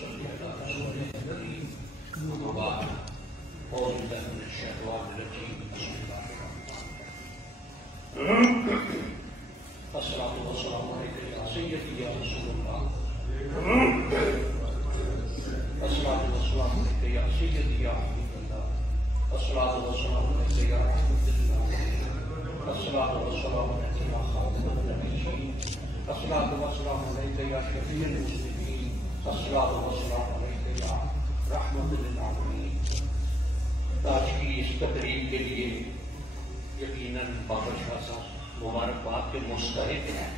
وصلی علی رسولہ الکریم اما بعد اعوذ باللہ من الشیطان الرجیم بسم اللہ الرحمن الرحیم الصلاۃ والسلام علیک یا سیدی یا رسول اللہ الصلاۃ والسلام علیک یا سیدی یا حبیب اللہ الصلاۃ والسلام علیک یا رحمت اللہ الصلاۃ والسلام علیک یا خاتم النبیین الصلاۃ والسلام علیک یا شفیع المذنبین الصلاۃ والسلام علیک یا رحمت للعالمین۔ آج کی اس تقریب کے لیے یقیناً بابر شاہ صاحب مبارکباد کے مستحق ہیں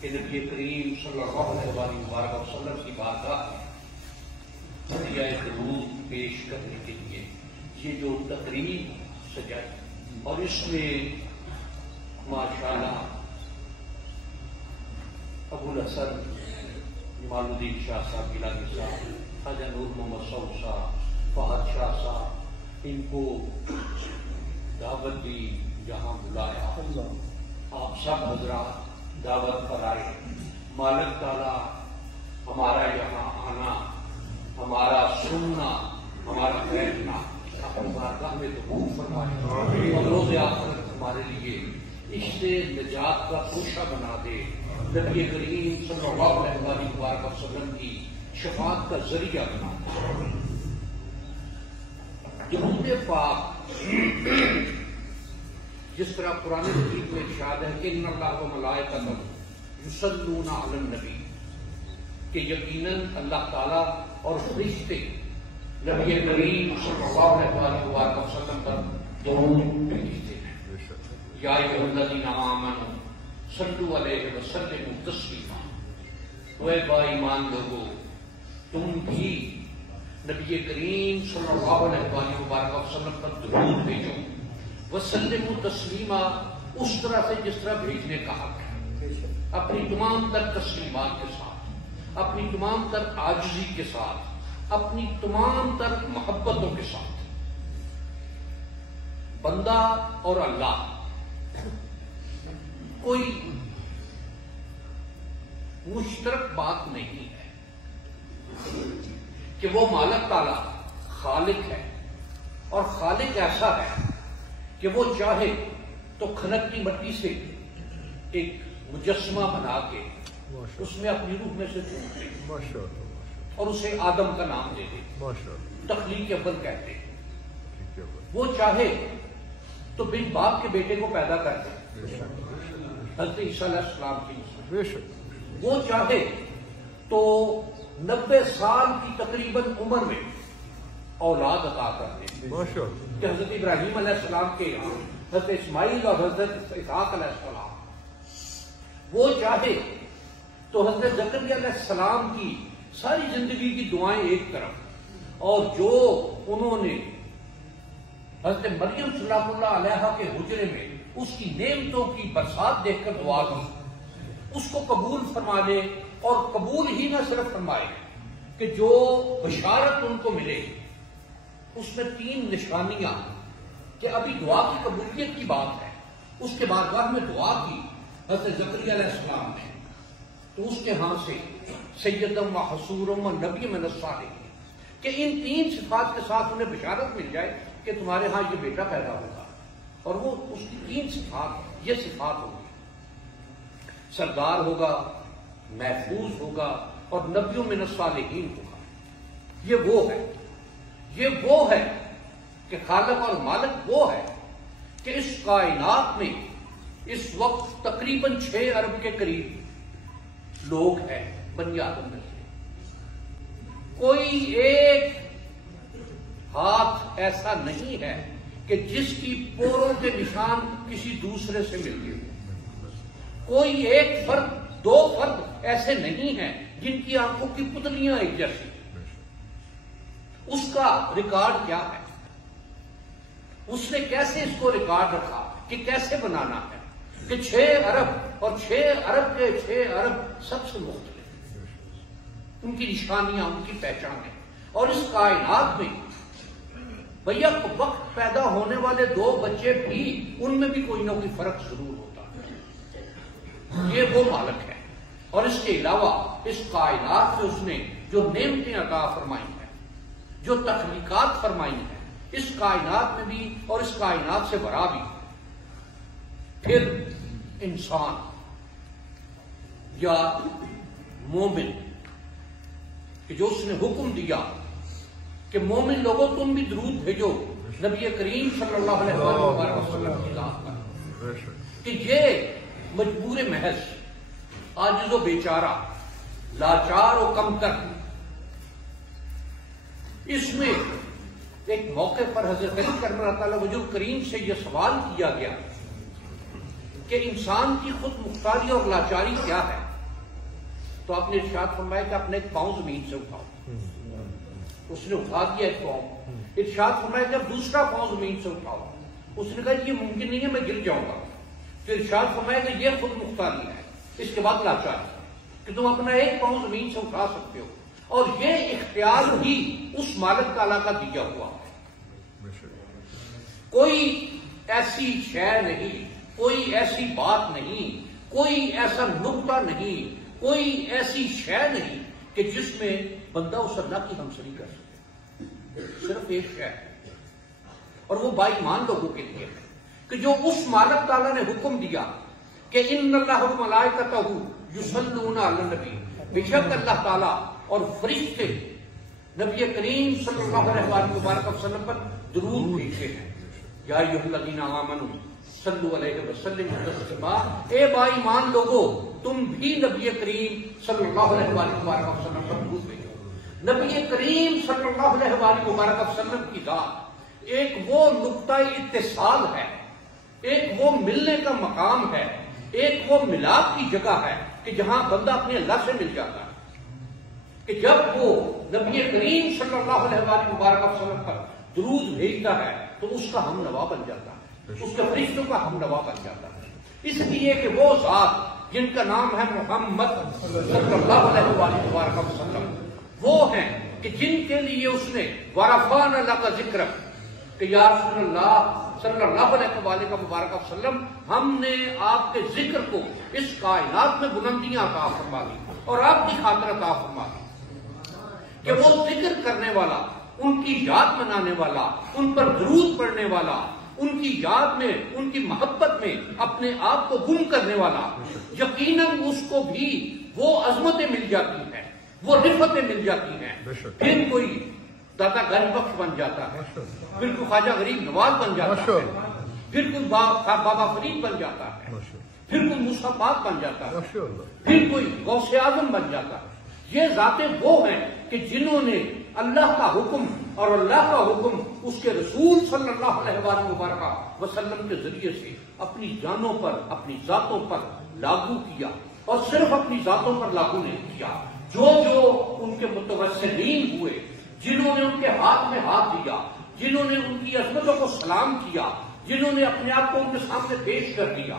کہ نبی کریم صلی اللہ علیہ وسلم کی بارگاہ ہدیہ درود پیش کرنے کے لیے یہ جو تقریب سجائی اور اس میں ماشاءاللہ ابو الحسن جمال الدین شاہ صاحب گیلانی صاحب، خواجہ نور محمد سعود صاحب، فہد شاہ صاحب، ان کو دعوت دی، جہاں بلایا آپ سب حضرات دعوت پر آئے۔ مالک تعالیٰ ہمارا یہاں آنا، ہمارا سننا، ہمارا بیٹھنا اپنی بارگاہ میں قبول فرمائے اور روز آخرت ہمارے لیے اس سے نجات کا گوشہ بنا دے، نبی کریم صلی اللہ علیہ وسلم کی شفاعت کا ذریعہ بنا دے۔ درود پاک جس طرح قرآن مجید میں ارشاد ہے کہ ان اللہ و ملائکتہ یصلون علی النبی، کہ یقیناً اللہ تعالیٰ اور فرشتے نبی کریم صلی اللہ علیہ وسلم پر درود بھیجتے ہیں۔ یا ایھا الذین آمنوا صلوا علیہ وسلموا تسلیما، اے با ایمان لوگو تم بھی نبی کریم صلی اللہ علیہ وسلم پر درود بھیجو، وسلموا تسلیما، اس طرح سے جس طرح بھیجنے کا حق ہے، اپنی تمام تر تسلیمات کے ساتھ، اپنی تمام تر عاجزی کے ساتھ، اپنی تمام تر محبتوں کے ساتھ۔ بندہ اور اللہ کوئی مشترک بات نہیں ہے کہ وہ مالک تعالیٰ خالق ہے، اور خالق ایسا ہے کہ وہ چاہے تو کھنکتی مٹی سے ایک مجسمہ بنا کے اس میں اپنی روح میں سے پھونک دے اور اسے آدم کا نام دے دے، تخلیق اول کہتے ہیں۔ وہ چاہے تو بن باپ کے بیٹے کو پیدا کر دے، حضرت عیسیٰ علیہ السلام کی مثال۔ وہ چاہے تو 90 سال کی تقریباً عمر میں اولاد عطا کر دے، کہ حضرت ابراہیم علیہ السلام کے یہاں حضرت اسماعیل اور حضرت اسحاق علیہ السلام۔ وہ چاہے تو حضرت زکریا علیہ السلام کی ساری زندگی کی دعائیں ایک طرف، اور جو انہوں نے حضرت مریم صلی اللہ علیہ کے حجرے میں اس کی نعمتوں کی برسات دیکھ کر دعا کی، اس کو قبول فرما لے، اور قبول ہی نہ صرف فرمائے کہ جو بشارت ان کو ملے اس میں 3 نشانیاں، کہ ابھی دعا کی قبولیت کی بات ہے، اس کے بارگاہ میں دعا کی حضرت زکریا علیہ السلام نے، تو اس کے ہاں سے سیدم و حصورم و نبی من الصالحین، کہ ان 3 صفات کے ساتھ انہیں بشارت مل جائے کہ تمہارے ہاں یہ بیٹا پیدا ہوگا، اور وہ اس کی 3 صفات، یہ صفات ہوگی، سردار ہوگا، محفوظ ہوگا، اور نبیوں من الصالحین ہوگا۔ یہ وہ ہے کہ خالق اور مالک وہ ہے کہ اس کائنات میں اس وقت تقریباً 6 ارب کے قریب لوگ ہیں بنی آدم میں سے۔ کوئی ایک ہاتھ ایسا نہیں ہے کہ جس کی پوروں کے نشان کسی دوسرے سے ملتے ہو۔ کوئی ایک فرد، 2 فرد ایسے نہیں ہیں جن کی آنکھوں کی پتلیاں ایک جیسی۔ اس کا ریکارڈ کیا ہے؟ اس نے کیسے اس کو ریکارڈ رکھا کہ کیسے بنانا ہے، کہ 6 ارب اور 6 ارب کے 6 ارب سب سے مختلف، ان کی نشانیاں، ان کی پہچانیں۔ اور اس کائنات میں بھیا وقت پیدا ہونے والے 2 بچے بھی، ان میں بھی کوئی نہ کوئی فرق ضرور ہوتا ہے۔ یہ وہ مالک ہے اور اس کے علاوہ اس کائنات سے اس نے جو نعمتیں عطا فرمائی ہیں، جو تخلیقات فرمائی ہیں، اس کائنات میں بھی اور اس کائنات سے برا بھی، پھر انسان یا مومن کہ جو اس نے حکم دیا کہ مومن لوگوں تم بھی درود بھیجو نبی کریم صلی اللہ علیہ وسلم کی ذات پر، کہ یہ مجبور محض، عاجز و بیچارہ، لاچار و کمتر، اس میں ایک موقع پر حضرت علی کرم اللہ تعالی وجہ کریم سے یہ سوال کیا گیا کہ انسان کی خود مختاری اور لاچاری کیا ہے؟ تو آپ نے ارشاد فرمایا کہ اپنے ایک پاؤں زمین سے اٹھاؤ. اس نے اٹھا دیا ایک پاؤں. ارشاد فرمایا کہ اب دوسرا پاؤں زمین سے اٹھاؤ. اس نے کہا یہ ممکن نہیں ہے، میں گر جاؤں گا. تو ارشاد فرمایا کہ یہ خود مختاری ہے. اس کے بعد لاچاری کہ تم اپنا ایک پاؤں زمین سے اٹھا سکتے ہو، اور یہ اختیار ہی اس مالک تعالیٰ کا دیا ہوا ہے. کوئی ایسی شے نہیں، کوئی ایسی بات نہیں، کوئی ایسا نقطہ نہیں، کوئی ایسی شے نہیں کہ جس میں بندہ اس اللہ کی ہمسری کر سکے. صرف ایک شے ہے، اور وہ باایمان لوگوں کے لیے ہے کہ جو اس مالک تعالیٰ نے حکم دیا کہ ان اللہ وملائکتہ یصلون علی النبی، بے شک اللہ تعالیٰ اور فرشتے نبی کریم صلی اللہ علیہ وآلہ وسلم پر درود بھیجتے ہیں. یا ایھا الذین آمنوا صلوا علیہ وسلم تسلیما، اے با ایمان لوگو تم بھی نبی کریم صلی اللہ علیہ وآلہ وسلم پر درود بھیجو. نبی کریم صلی اللہ علیہ وآلہ وسلم کی ذات ایک وہ نقطۂ اتصال ہے، ایک وہ ملنے کا مقام ہے، ایک وہ ملاپ کی جگہ ہے کہ جہاں بندہ اپنے اللہ سے مل جاتا ہے. کہ جب وہ نبی کریم صلی اللہ علیہ وآلہ وسلم پر درود بھیجتا ہے تو اس کا ہم نوا بن جاتا ہے، اس کے فرشتوں کا ہم نوا بن جاتا ہے. اس لیے کہ وہ ذات جن کا نام ہے محمد صلی اللہ علیہ وآلہ وسلم، وہ ہیں کہ جن کے لیے اس نے وَرَفَعْنَا لَكَ ذِكْرَكَ، کہ یا رسول اللہ صلی اللہ علیہ وآلہ وسلم ہم نے آپ کے ذکر کو اس کائنات میں بلندیاں عطا فرما دی اور آپ کی خاطر عطا فرما دی کہ وہ ذکر کرنے والا، ان کی یاد منانے والا، ان پر درود پڑھنے والا، ان کی یاد میں، ان کی محبت میں اپنے آپ کو گم کرنے والا، یقیناً اس کو بھی وہ عظمتیں مل جاتی ہیں، وہ رفعتیں مل جاتی ہیں. پھر کوئی داتا گنج بخش بن جاتا ہے، پھر کوئی خواجہ غریب نواز بن جاتا ہے، پھر کوئی بابا فرید بن جاتا ہے، پھر کوئی موسیٰ پاک بن جاتا ہے، پھر کوئی غوث اعظم بن جاتا ہے. یہ ذاتیں وہ ہیں کہ جنہوں نے اللہ کا حکم اور اللہ کا حکم اس کے رسول صلی اللہ علیہ وآلہ وسلم کے ذریعے سے اپنی جانوں پر، اپنی ذاتوں پر لاگو کیا. اور صرف اپنی ذاتوں پر لاگو نہیں کیا، جو ان کے متوسلین ہوئے، جنہوں نے ان کے ہاتھ میں ہاتھ دیا، جنہوں نے ان کی عظمتوں کو سلام کیا، جنہوں نے اپنے آپ کو ان کے سامنے پیش کر دیا،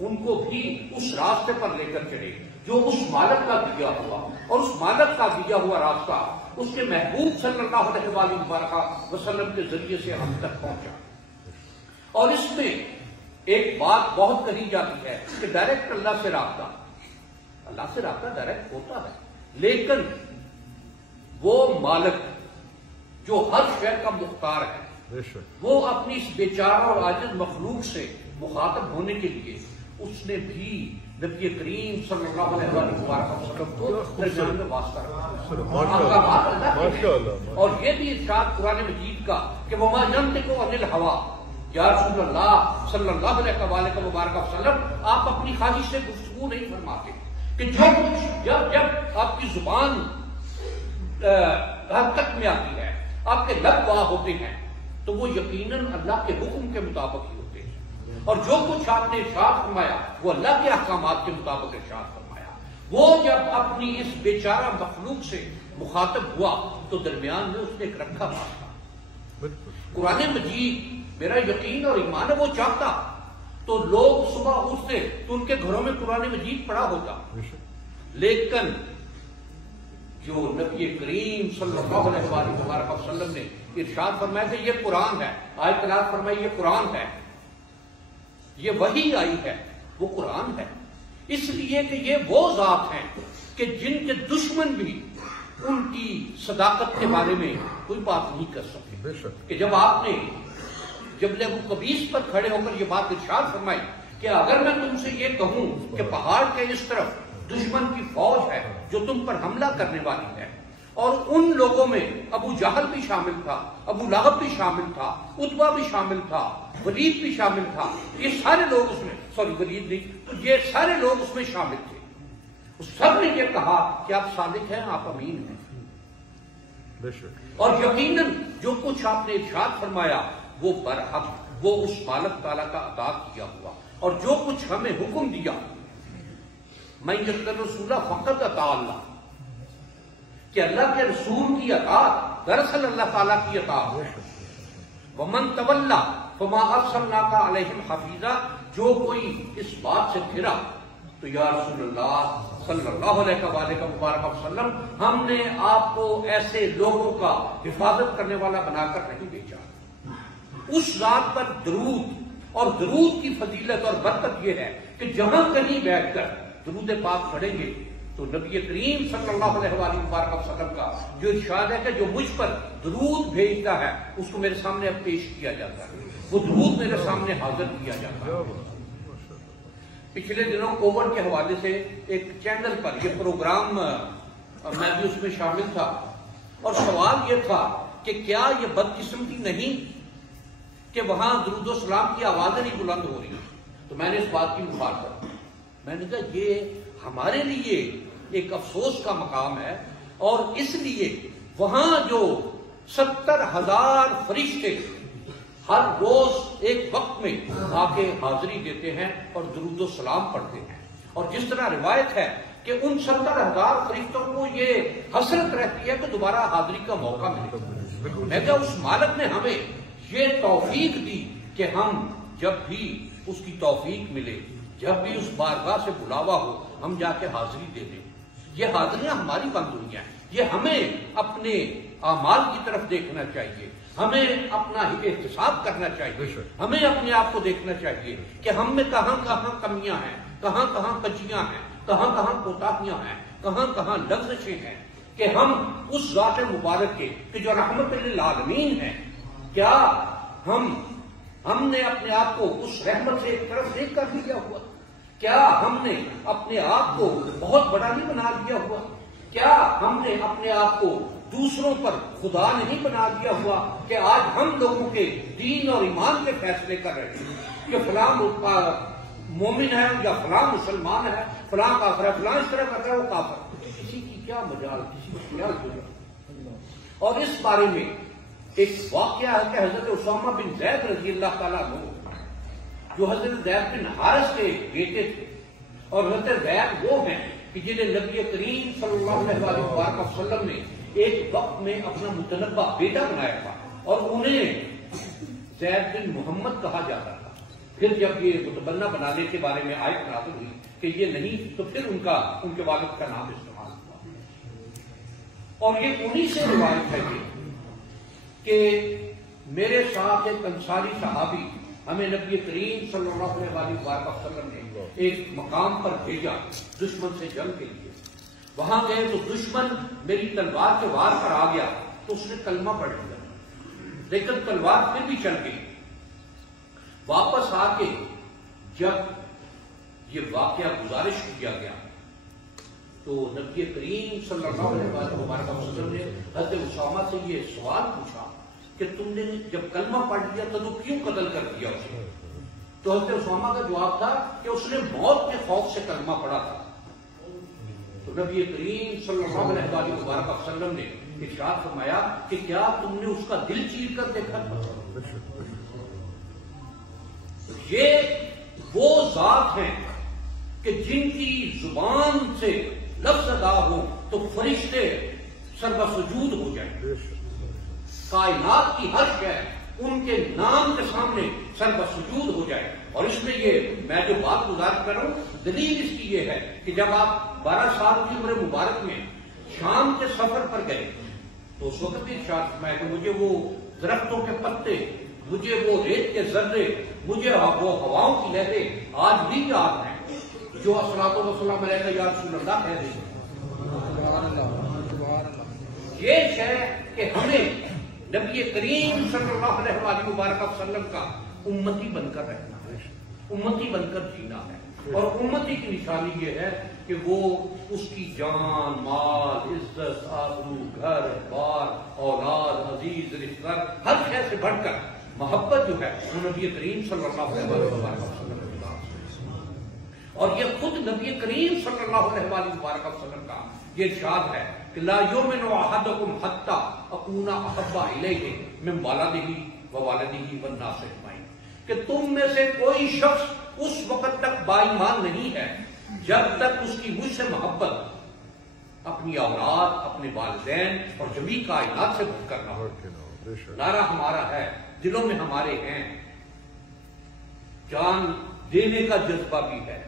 ان کو بھی اس راستے پر لے کر چلے جو اس مالک کا دیا ہوا، اور اس مالک کا دیا ہوا راستہ اس کے محبوب صلی اللہ علیہ وآلہ وسلم کے ذریعے سے ہم تک پہنچا. اور اس میں ایک بات بہت کہی جاتی ہے کہ ڈائریکٹ اللہ سے رابطہ ڈائریکٹ ہوتا ہے، لیکن وہ مالک جو ہر شے کا مختار ہے، وہ اپنی اس بیچارہ اور عاجز مخلوق سے مخاطب ہونے کے لیے اس نے بھی نبی کریم صلی اللہ علیہ وسلم کو درمیان میں واسطہ رکھا. اور یہ بھی ارشاد قرآن مجید کا کہ وما ينطق عن الهوى، یا رسول اللہ صلی اللہ علیہ وآلہ وسلم آپ اپنی خواہش سے گفتگو نہیں فرماتے، کہ جو کچھ جب آپ کی زبان حرکت میں آتی ہے، آپ کے لب واہ ہوتے ہیں، تو وہ یقیناً اللہ کے حکم کے مطابق ہی ہوتے ہیں، اور جو کچھ آپ نے ارشاد فرمایا وہ اللہ کے احکامات کے مطابق ارشاد فرمایا. وہ جب اپنی اس بیچارہ مخلوق سے مخاطب ہوا تو درمیان میں اس نے ایک رکھا بات تھا. قرآن مجید میرا یقین اور ایمان ہے وہ چاہتا تو لوگ صبح اٹھتے تو ان کے گھروں میں قرآن مجید پڑھا ہوتا، لیکن جو نبی کریم صلی اللہ علیہ وآلہ وسلم نے ارشاد فرمایا کہ یہ قرآن ہے، آیت فرمائی یہ قرآن ہے، یہ وحی آئی ہے، وہ قرآن ہے، اس لیے کہ یہ وہ ذات ہیں کہ جن کے دشمن بھی ان کی صداقت کے بارے میں کوئی بات نہیں کر سکتے. کہ جب آپ نے جب ابو قبیس پر کھڑے ہو کر یہ بات ارشاد فرمائی کہ اگر میں تم سے یہ کہوں کہ پہاڑ کے اس طرف دشمن کی فوج ہے جو تم پر حملہ کرنے والی ہے، اور ان لوگوں میں ابو جہل بھی شامل تھا، ابو لہب بھی شامل تھا، عتبہ بھی شامل تھا، ولید بھی شامل تھا، یہ سارے لوگ اس میں ولید نہیں تو یہ سارے لوگ اس میں شامل تھے. سب نے یہ کہا کہ آپ صادق ہیں، آپ امین ہیں. اور یقیناً جو کچھ آپ نے ارشاد فرمایا وہ برحق، وہ اس مالک تعالیٰ کا عطا کیا ہوا، اور جو کچھ ہمیں حکم دیا میں یطیع الرسول فقط اطاع اللہ، کہ اللہ کے رسول کی اطاعت دراصل اللہ تعالیٰ کی اطاعت. ومن تولی فما ارسلناک علیہم حفیظا، جو کوئی اس بات سے پھرا تو یا رسول اللہ صلی اللہ علیہ وآلہ مبارک وسلم، ہم نے آپ کو ایسے لوگوں کا حفاظت کرنے والا بنا کر نہیں بھیجا. اس ذات پر درود اور درود کی فضیلت اور برکت یہ ہے کہ جہاں کہیں بیٹھ کر درود پاک پڑھیں گے تو نبی کریم صلی اللہ علیہ وآلہ مبارک وسلم کا جو ارشاد ہے کہ جو مجھ پر درود بھیجتا ہے اس کو میرے سامنے اب پیش کیا جاتا ہے، وہ درود میرے سامنے حاضر کیا جاتا ہے. پچھلے دنوں کووڈ کے حوالے سے ایک چینل پر یہ پروگرام میں بھی اس میں شامل تھا، اور سوال یہ تھا کہ کیا یہ بدقسمتی نہیں کہ وہاں درود و سلام کی آوازیں نہیں بلند ہو رہی. تو میں نے اس بات کی مخالفت کی. میں نے کہا یہ ہمارے لیے ایک افسوس کا مقام ہے، اور اس لیے وہاں جو 70,000 فرشتے ہر روز ایک وقت میں آ کے حاضری دیتے ہیں اور درود و سلام پڑھتے ہیں، اور جس طرح روایت ہے کہ ان 70,000 فرشتوں کو یہ حسرت رہتی ہے کہ دوبارہ حاضری کا موقع ملے. میں کہا اس مالک نے ہمیں یہ توفیق دی کہ ہم جب بھی اس کی توفیق ملے، جب بھی اس بارگاہ سے بلاوا ہو، ہم جا کے حاضری دے دیں. یہ حاضریاں ہماری بند ہوئی ہیں، یہ ہمیں اپنے اعمال کی طرف دیکھنا چاہیے، ہمیں اپنا احتساب کرنا چاہیے، ہمیں اپنے آپ کو دیکھنا چاہیے کہ ہم میں کہاں کہاں کمیاں ہیں، کہاں کہاں کچیاں ہیں، کہاں کہاں کوتاہیاں ہیں، کہاں کہاں لغزشیں ہیں، کہ ہم اس ذات مبارک کے کہ جو رحمت للعالمین ہے، کیا ہم نے اپنے آپ کو اس رحمت سے ایک طرف دیکھ کر لیا ہوا؟ کیا ہم نے اپنے آپ کو بہت بڑا نہیں بنا لیا ہوا؟ کیا ہم نے اپنے آپ کو دوسروں پر خدا نہیں بنا دیا ہوا کہ آج ہم لوگوں کے دین اور ایمان کے فیصلے کر رہے ہیں کہ فلاں مومن ہے یا فلاں مسلمان ہے، فلاں کافر ہے، فلاں اس طرح کرتا ہے وہ کافر. کسی کی کیا مجال، کسی کی کیا ضرورت. اور اس بارے میں ایک واقعہ ہے کہ حضرت اسامہ بن زید رضی اللہ تعالیٰ عنہ جو حضرت زید بن حارث کے بیٹے تھے، اور حضرت زید وہ ہیں کہ جنہیں نبی کریم صلی اللہ علیہ وسلم نے ایک وقت میں اپنا متنبع بیٹا بنایا تھا، اور انہیں زید بن محمد کہا جاتا تھا. پھر جب یہ متبنہ بنانے کے بارے میں آیت نازل ہوئی کہ یہ نہیں، تو پھر ان کے والد کا نام استعمال ہوا. اور یہ انہی سے روایت ہے کہ میرے ساتھ ایک انصاری صحابی ہمیں نبی کریم صلی اللہ علیہ وسلم نے ایک مقام پر بھیجا دشمن سے جنگ کے لیے. وہاں گئے تو دشمن میری تلوار کے وار پر آ گیا تو اس نے کلمہ پڑھ لیا، لیکن تلوار پھر بھی چل گئی. واپس آ کے جب یہ واقعہ گزارش کیا گیا تو نبی کریم صلی اللہ علیہ وسلم نے حضرت اسامہ سے یہ سوال پوچھا کہ تم نے جب کلمہ پڑھ لیا تو کیوں قتل کر دیا اسے؟ تو حضرت اسامہ کا جواب تھا کہ اس نے موت کے خوف سے کلمہ پڑھا تھا. تو نبی کریم صلی اللہ علیہ وسلم نے ارشاد فرمایا کہ کیا تم نے اس کا دل چیر کر دیکھا تھا؟ یہ وہ ذات ہیں کہ جن کی زبان سے لفظ ادا ہو تو فرشتے سربسجود ہو جائیں. کائنات کی ہر شے ان کے نام کے سامنے سربسجود ہو جائے. اور اس میں یہ میں جو بات گزار کر رہا ہوں دلیل اس کی یہ ہے کہ جب آپ 12 سال کی عمر مبارک میں شام کے سفر پر گئے تو اس وقت بھی ارشاد فرمایا کہ مجھے وہ درختوں کے پتے، مجھے وہ ریت کے ذرے، مجھے وہ ہواؤں کی لہریں آج بھی یاد ہیں جو الصلاۃ والسلام علیہ یا رسول اللہ کہہ دیں. یہ ہے کہ ہمیں نبی کریم صلی اللہ علیہ وآلہ وسلم کا امتی بن کر رہنا ہے، امتی بن کر جینا ہے. اور امتی کی نشانی یہ ہے کہ وہ اس کی جان، مال، عزت، آبرو، گھر بار، اولاد، عزیز، رشتہ دار، ہر شے سے بڑھ کر محبت جو ہے وہ نبی کریم صلی اللہ علیہ وسلم. اور یہ خود نبی کریم صلی اللہ علیہ وسلم کا یہ ارشاد ہے کہ لا یؤمن احدکم حتی اکون احب الیہ من ولدہ ووالدہ والناس اجمعین، کہ تم میں سے کوئی شخص اس وقت تک با ایمان نہیں ہے جب تک اس کی مجھ سے محبت اپنی اولاد، اپنے والدین اور جمیع کائنات سے بڑھ کر نہ ہو. نعرہ ہمارا ہے، دلوں میں ہمارے ہیں، جان دینے کا جذبہ بھی ہے،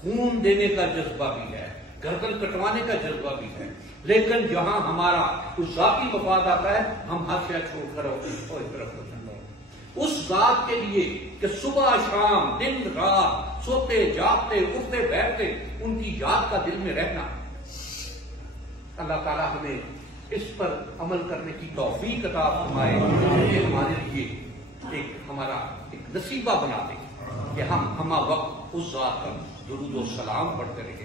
خون دینے کا جذبہ بھی ہے، گردن کٹوانے کا جذبہ بھی ہے، لیکن جہاں ہمارا اس ذاتی مفاد آتا ہے ہم ہر شے چھوڑ کر اس ذات کے لیے کہ صبح شام دن رات سوتے جاگتے اٹھتے بیٹھتے ان کی یاد کا دل میں رہنا. اللہ تعالیٰ ہمیں اس پر عمل کرنے کی توفیق عطا فرمائے. یہ ہمارے لیے ہمارا ایک نصیبہ بنا دے کہ ہم ہمہ وقت اس ذات پر درود و سلام پڑھتے رہے.